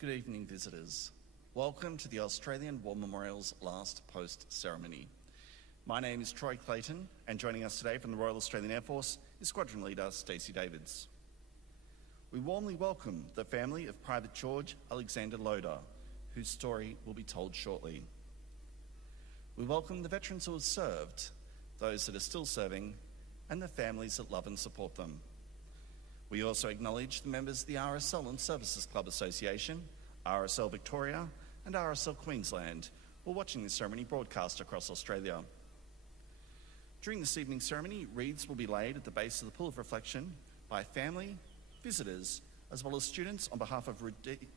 Good evening, visitors. Welcome to the Australian War Memorial's last post ceremony. My name is Troy Clayton, and joining us today from the Royal Australian Air Force is Squadron Leader Stacey Davids. We warmly welcome the family of Private George Alexander Loader, whose story will be told shortly. We welcome the veterans who have served, those that are still serving, and the families that love and support them. We also acknowledge the members of the RSL and Services Club Association, RSL Victoria, and RSL Queensland who are watching this ceremony broadcast across Australia. During this evening's ceremony, wreaths will be laid at the base of the Pool of Reflection by family, visitors, as well as students on behalf of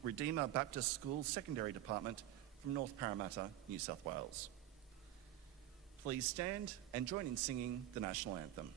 Redeemer Baptist School Secondary Department from North Parramatta, New South Wales. Please stand and join in singing the National Anthem.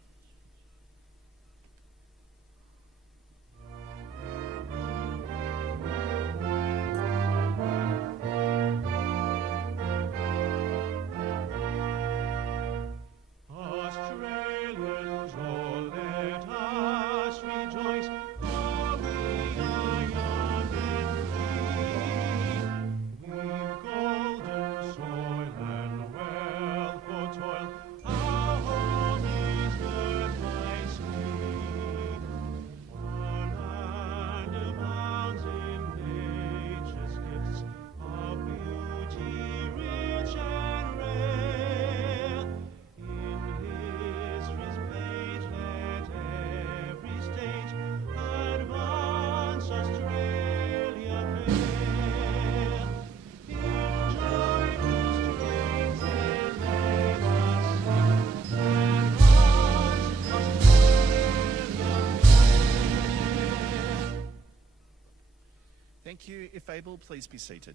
Thank you. If able, please be seated.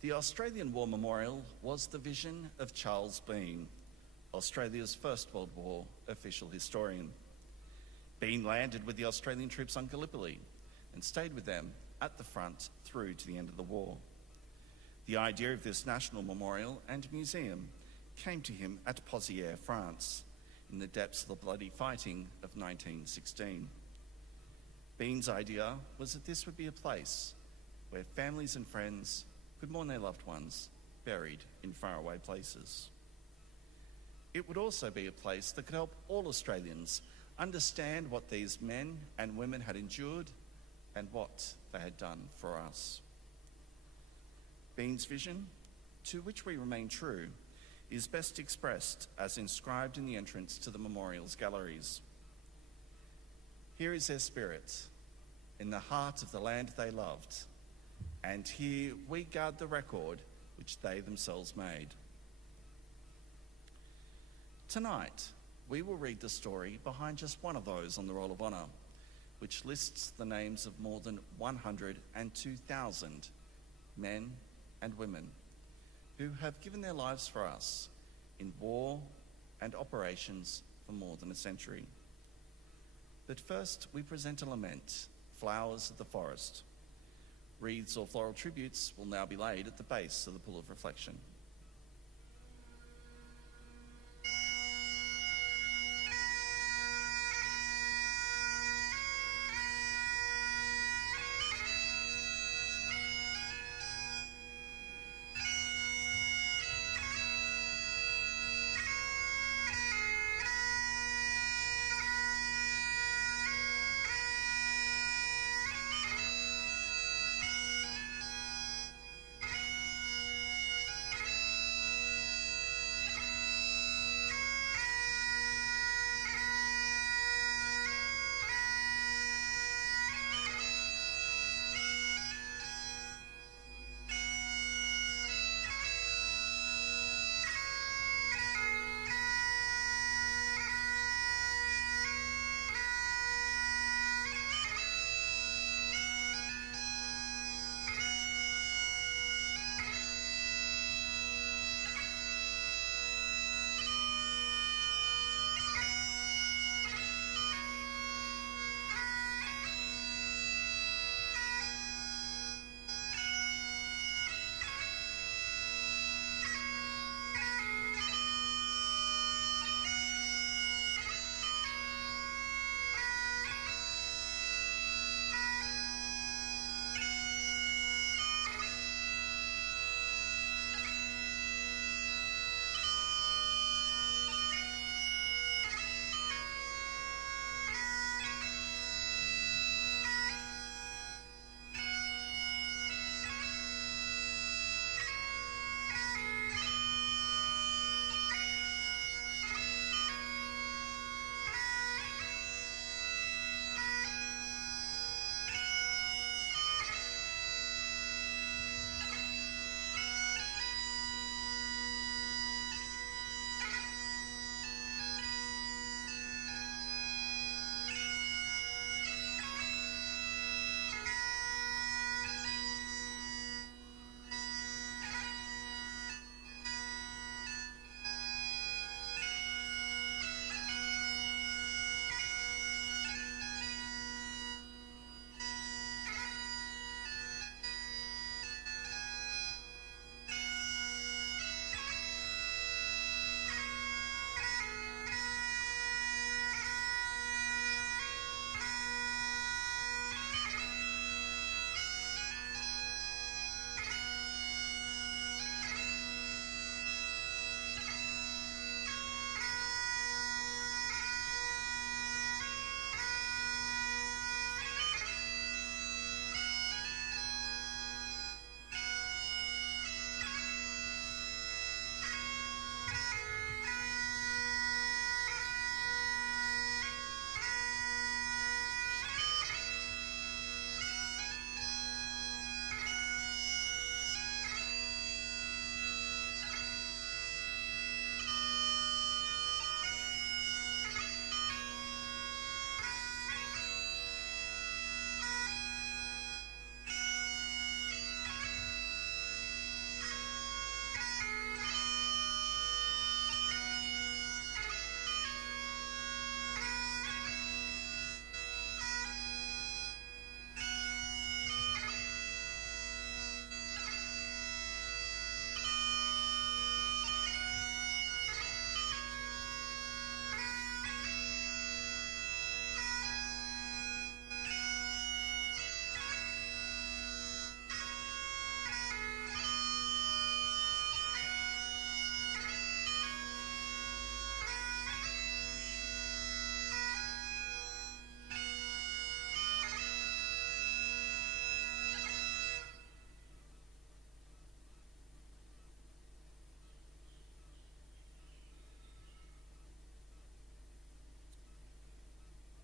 The Australian War Memorial was the vision of Charles Bean, Australia's First World War official historian. Bean landed with the Australian troops on Gallipoli and stayed with them at the front through to the end of the war. The idea of this national memorial and museum came to him at Pozières, France, in the depths of the bloody fighting of 1916. Bean's idea was that this would be a place where families and friends could mourn their loved ones buried in faraway places. It would also be a place that could help all Australians understand what these men and women had endured and what they had done for us. Bean's vision, to which we remain true, is best expressed as inscribed in the entrance to the memorial's galleries. Here is their spirit, in the heart of the land they loved, and here we guard the record which they themselves made. Tonight, we will read the story behind just one of those on the Roll of Honour, which lists the names of more than 102,000 men and women who have given their lives for us in war and operations for more than a century. But first, we present a lament, Flowers of the Forest. Wreaths or floral tributes will now be laid at the base of the Pool of Reflection.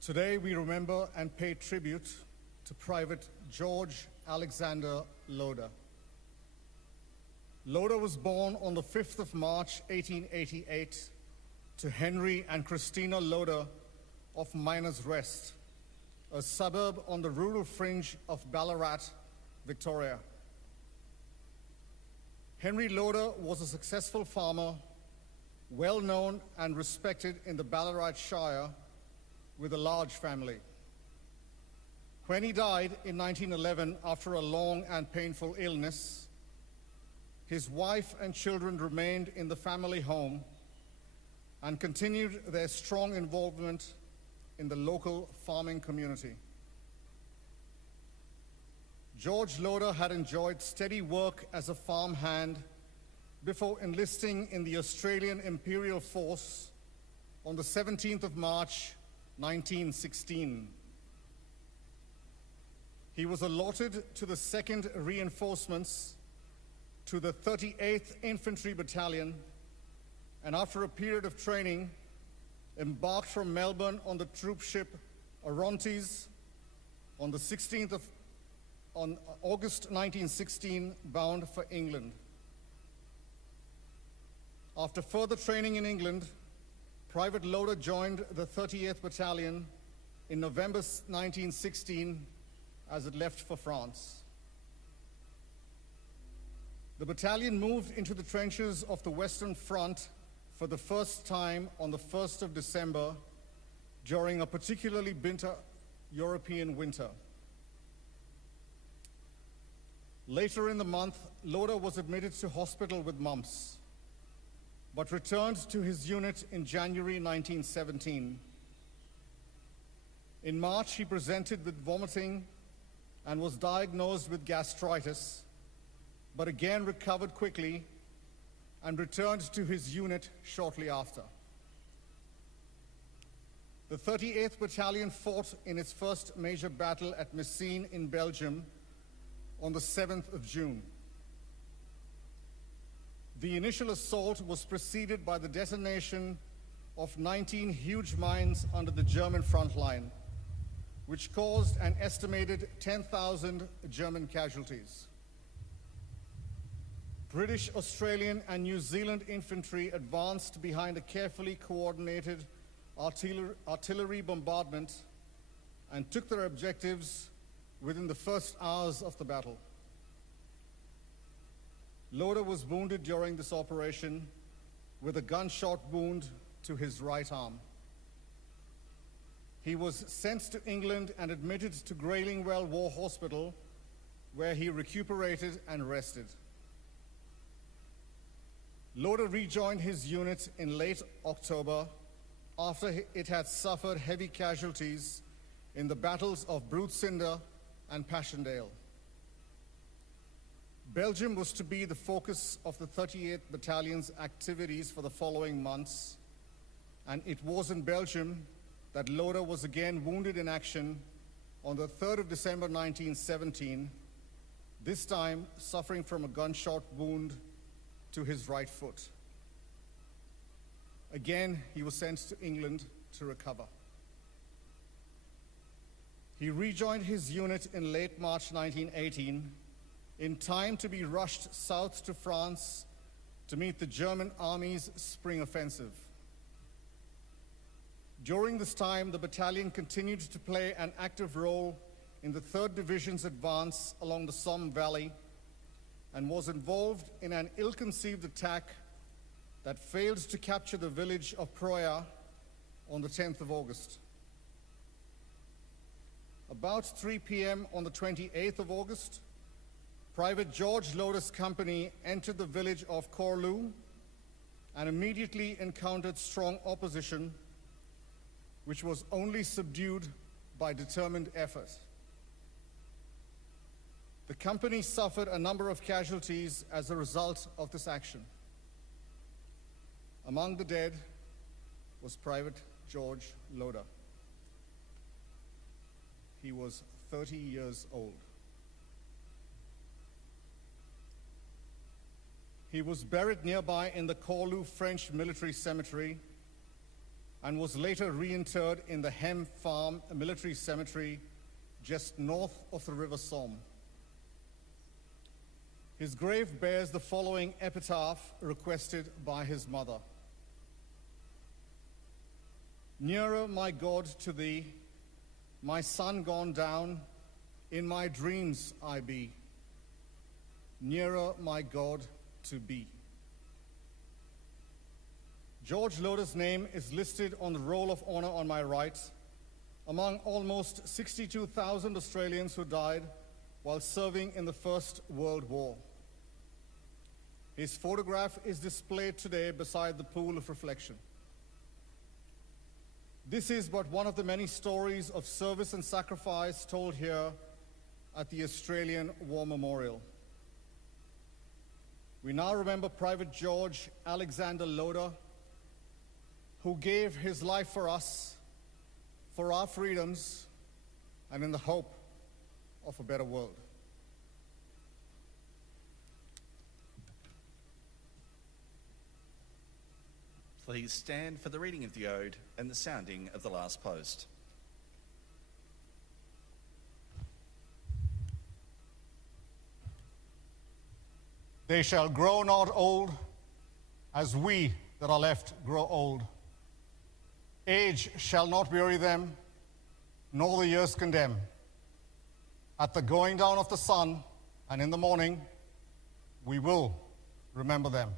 Today we remember and pay tribute to Private George Alexander Loader. Loader was born on the 5th of March 1888 to Henry and Christina Loader of Miners Rest, a suburb on the rural fringe of Ballarat, Victoria. Henry Loader was a successful farmer, well known and respected in the Ballarat Shire, with a large family. When he died in 1911 after a long and painful illness, his wife and children remained in the family home and continued their strong involvement in the local farming community. George Loader had enjoyed steady work as a farmhand before enlisting in the Australian Imperial Force on the 17th of March 1916. He was allotted to the 2nd Reinforcements to the 38th Infantry Battalion, and after a period of training, embarked from Melbourne on the troop ship Orontes on August 1916, bound for England. After further training in England, Private Loader joined the 38th Battalion in November 1916 as it left for France. The battalion moved into the trenches of the Western Front for the first time on the 1st of December during a particularly bitter European winter. Later in the month, Loader was admitted to hospital with mumps, but returned to his unit in January 1917. In March, he presented with vomiting and was diagnosed with gastritis, but again recovered quickly and returned to his unit shortly after. The 38th Battalion fought in its first major battle at Messines in Belgium on the 7th of June. The initial assault was preceded by the detonation of 19 huge mines under the German front line, which caused an estimated 10,000 German casualties. British, Australian, and New Zealand infantry advanced behind a carefully coordinated artillery bombardment and took their objectives within the first hours of the battle. Loader was wounded during this operation with a gunshot wound to his right arm. He was sent to England and admitted to Graylingwell War Hospital, where he recuperated and rested. Loader rejoined his unit in late October after it had suffered heavy casualties in the battles of Broodcinder and Passchendaele. Belgium was to be the focus of the 38th Battalion's activities for the following months, and it was in Belgium that Loader was again wounded in action on the 3rd of December 1917, this time suffering from a gunshot wound to his right foot. Again, he was sent to England to recover. He rejoined his unit in late March 1918, in time to be rushed south to France to meet the German army's spring offensive. During this time, the battalion continued to play an active role in the 3rd Division's advance along the Somme Valley and was involved in an ill-conceived attack that failed to capture the village of Proya on the 10th of August. About 3 p.m. on the 28th of August, Private George Loader's company entered the village of Corlou and immediately encountered strong opposition, which was only subdued by determined effort. The company suffered a number of casualties as a result of this action. Among the dead was Private George Loader. He was 30 years old. He was buried nearby in the Corlou French Military Cemetery, and was later reinterred in the Hem Farm Military Cemetery just north of the River Somme. His grave bears the following epitaph requested by his mother. Nearer, my God, to thee, my son gone down, in my dreams I be. Nearer, my God, to be. George Loder's name is listed on the roll of honor on my right, among almost 62,000 Australians who died while serving in the First World War. His photograph is displayed today beside the pool of reflection. This is but one of the many stories of service and sacrifice told here at the Australian War Memorial. We now remember Private George Alexander Loder, who gave his life for us, for our freedoms, and in the hope of a better world. Please stand for the reading of the Ode and the sounding of the last post. They shall grow not old, as we that are left grow old. Age shall not weary them, nor the years condemn. At the going down of the sun, and in the morning, we will remember them.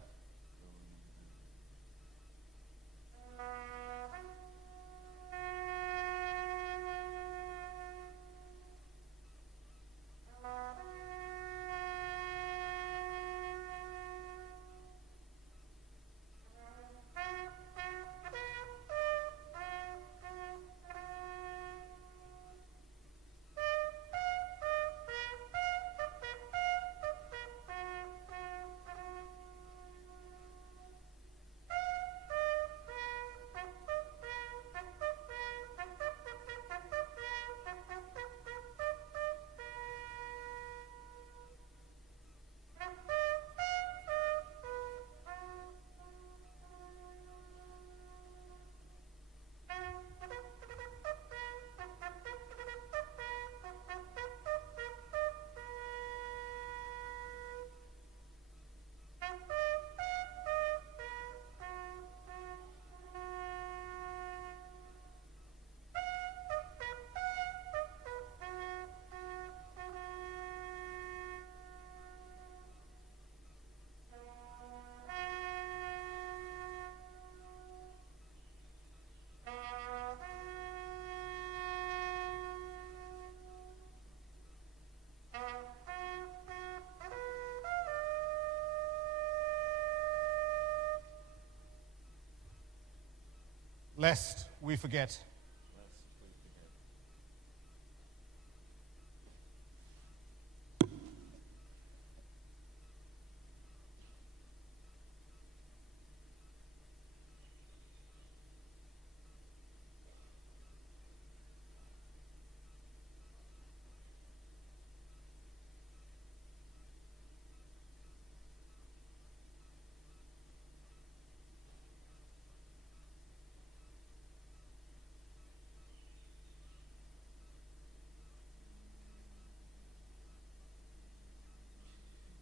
Lest we forget.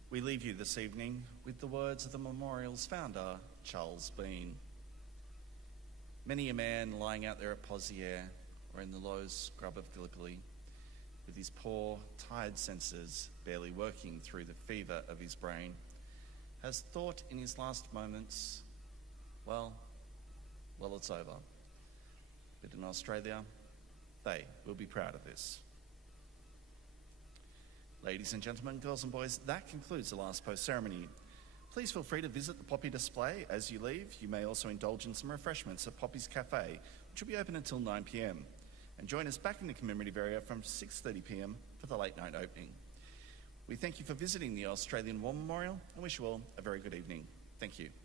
We leave you this evening with the words of the memorial's founder, Charles Bean. Many a man lying out there at Pozières or in the low scrub of Gallipoli, with his poor, tired senses barely working through the fever of his brain, has thought in his last moments, well, it's over. But in Australia, they will be proud of this. Ladies and gentlemen, girls and boys, that concludes the last post ceremony. Please feel free to visit the Poppy display as you leave. You may also indulge in some refreshments at Poppy's Cafe, which will be open until 9 p.m. And join us back in the commemorative area from 6:30 p.m. for the late night opening. We thank you for visiting the Australian War Memorial and wish you all a very good evening. Thank you.